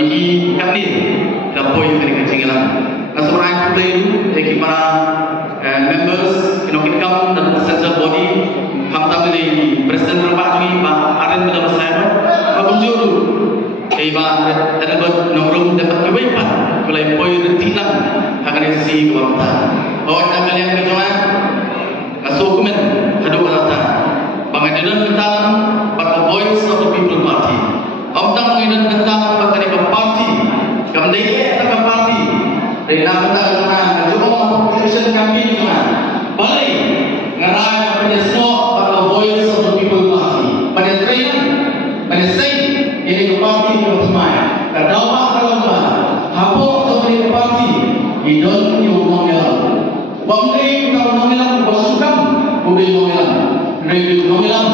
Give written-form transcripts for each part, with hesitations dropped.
bagi kami dapoi dari kecinggalan. Nasurai play dari para members kinokam dan center body hamtam dari presiden berapa lagi pak Aren betul saya apa juru iba dapat nomor dapat kewajiban kalau poi retilan akan isi kewantan. Oh jangan yang kedua asukumen hadu kalata bangadan tentang pada voice of the people party. Amtang bangadan tentang pada party kamdai tentang party dari nama tentang juga population kami juga boleh ngarai pada semua pada voice of the people party pada training pada say ini party semua kadawa kalau hapo to party idon yung mongel bangai kalau mongel basukam boleh mongel review mongel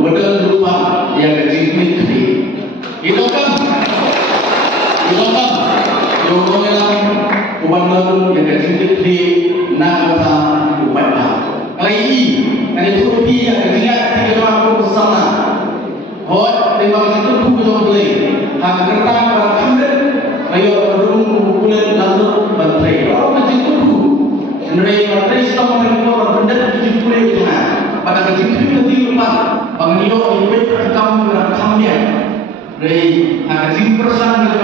model rupa yang kecil tadi itu kan yung mongel uban yang kecil tadi nak kata uban lagi ada tu dia yang kecil tidak mampu bersama hot dengan itu tu betul boleh hak kerta berhambat ayo rumah bulan lalu bantai macam itu Nilai materi setengah mereka benda tujuh puluh itu pada kecil itu lupa pengiyo itu terkam berakam dia dari kecil persan itu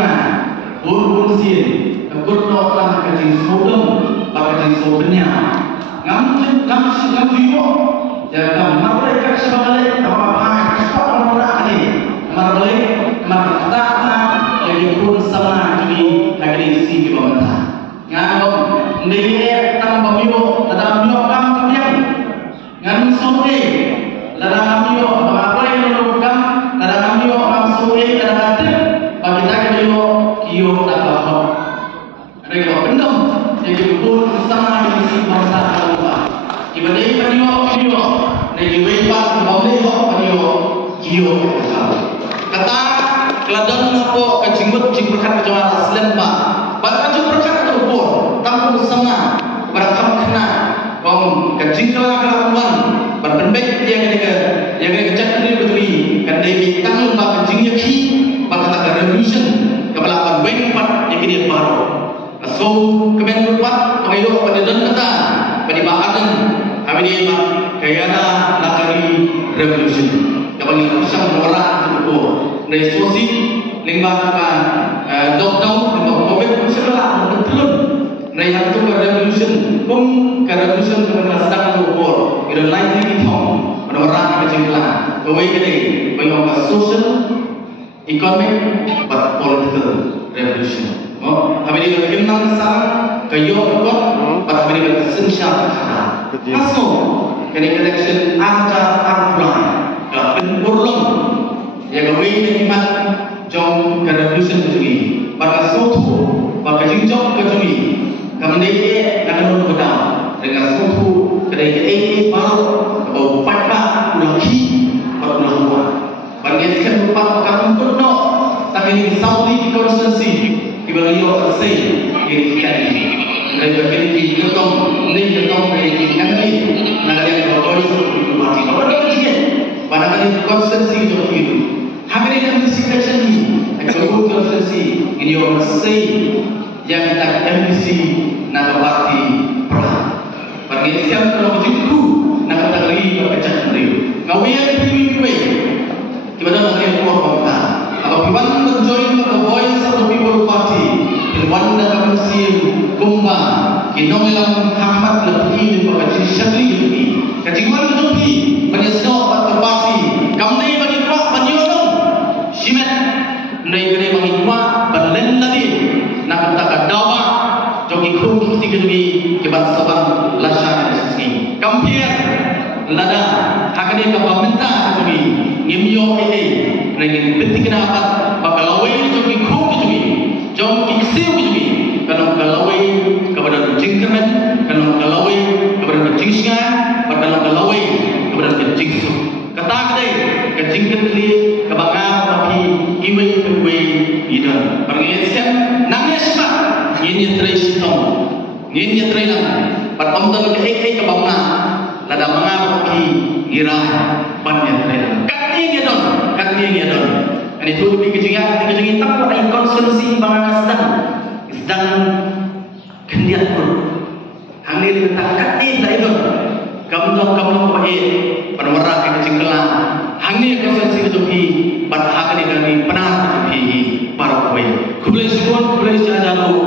urun sih takut nolak kecil sodom pada kecil sodomnya ngam jiwa jangan mereka sebagai apa orang ini mereka jadi pun sama ini lagi si di bawah ngam dia tanpa mio dalam mio kam kamian ngam sore dalam mio apa yang dilakukan dalam mio kam sore dalam hati bagi tak mio kio tak apa mereka pendam jadi pun sama di si bangsa Allah ibadah mio dari wepa bawah mio kio kata keladan apa kejimut jimberkan kecuali aslen pak pada jimberkan terukur tanpa bersama berakam kena kong kejingkala kelakuan berpenbek yang kejak ini betul kan dia tanggung bak kejingnya ki bak kata revolution kebelakan wengpat yang dia baru so kemen lupat pengilu pada dan kata pada bahadan kami dia mak kayana nakari revolution kami usang orang terukur dari sosi lima kan lockdown lima covid sebelah betul dari hatu ke revolution pun ke revolution kemudian sedang terukur kita lain lagi tahu pada orang yang berjengkelan kawai kini bagi orang social economic but political revolution kami dia kenal sekarang kayu ikut pada kami dia sensial masuk kini connection antar angkulan penurun yang kawai ini iman jom ke revolution begini pada suatu pada jinjau ke begini kami dia akan berbeda dengan suatu kedai kedai baru atau pada lagi pada luar bagi sekian lupa kami berdoa tapi ini Saudi constituency dibagi orang say ini kali dari bagian ini ketong dari kami nak ada yang berdoa itu mati apa dia pada kali constituency itu How many times you question me? I go to the sea in your say yang kita MPC nak parti perang. Bagi siapa kalau begitu nak terkali berpecah sendiri. Kau yang pilih kita nak yang keluar bangsa. Kalau kita nak join the voice of the people party, in one that kami siap gumba, kinomelam Ahmad lebih berpecah sendiri lebih. Kecuali lebih menyesal pada parti. Kami bagi kuat banyulah. Simet dari kene mengikwa berlen lagi nak tak dawa jogi kru tiga jogi kebat sabang lasha sini kampir lada hakane ka pamenta jogi ngimyo ini dengan penting kenapa bakalawai jogi kru jogi isiu jogi kalau kalawai kepada jingkemen kalau kalawai kepada jingsga kalau kalawai kepada jingsu kata kedai kejingket li kebaga iwe iwe ida pergian nangis pak ini tray lang patomdan ke ek kabangna lada mga ki ira banyan tray lang katni don Ani tu lebih kejengit tak ada konsumsi barang sedang kendiat pun. Hang ni lebih tak kat ni tak itu. Kamu baik berwarna kejengkelan. Hang ni konsumsi itu hi pada hak ni kami pernah hi para koi. Kublai sebut kublai jajalu.